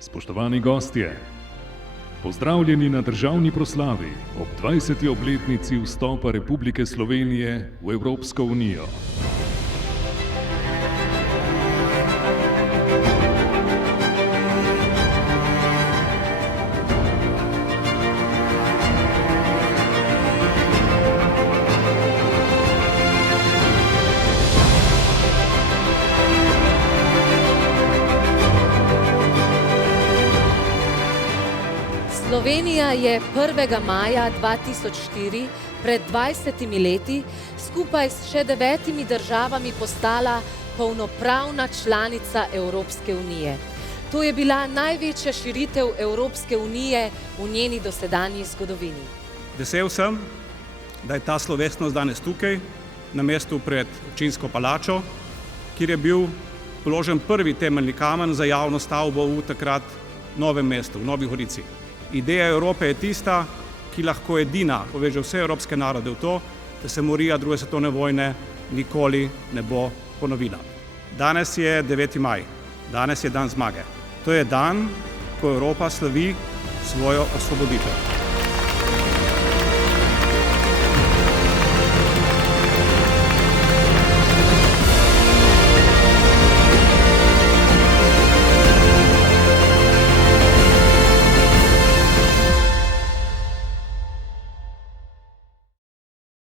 Spoštovani gostje, pozdravljeni na državni proslavi ob 20. obletnici vstopa Republike Slovenije v Evropsko unijo. Slovenija je 1. maja 2004, pred 20 leti, skupaj s še 9 državami postala polnopravna članica Evropske unije. To je bila največja širitev Evropske unije v njeni dosedanji zgodovini. Vesel sem, da je ta slovesnost danes tukaj, na mestu pred občinsko palačo, kjer je bil položen prvi temeljni kamen za javno stavbo v takrat novem mestu, v Novi Gorici. Ideja Evrope je tista, ki lahko edina poveže vse evropske narode v to, da se morija druge svetovne vojne nikoli ne bo ponovila. Danes je 9. maj, danes je dan zmage. To je dan, ko Evropa slavi svojo osvoboditev.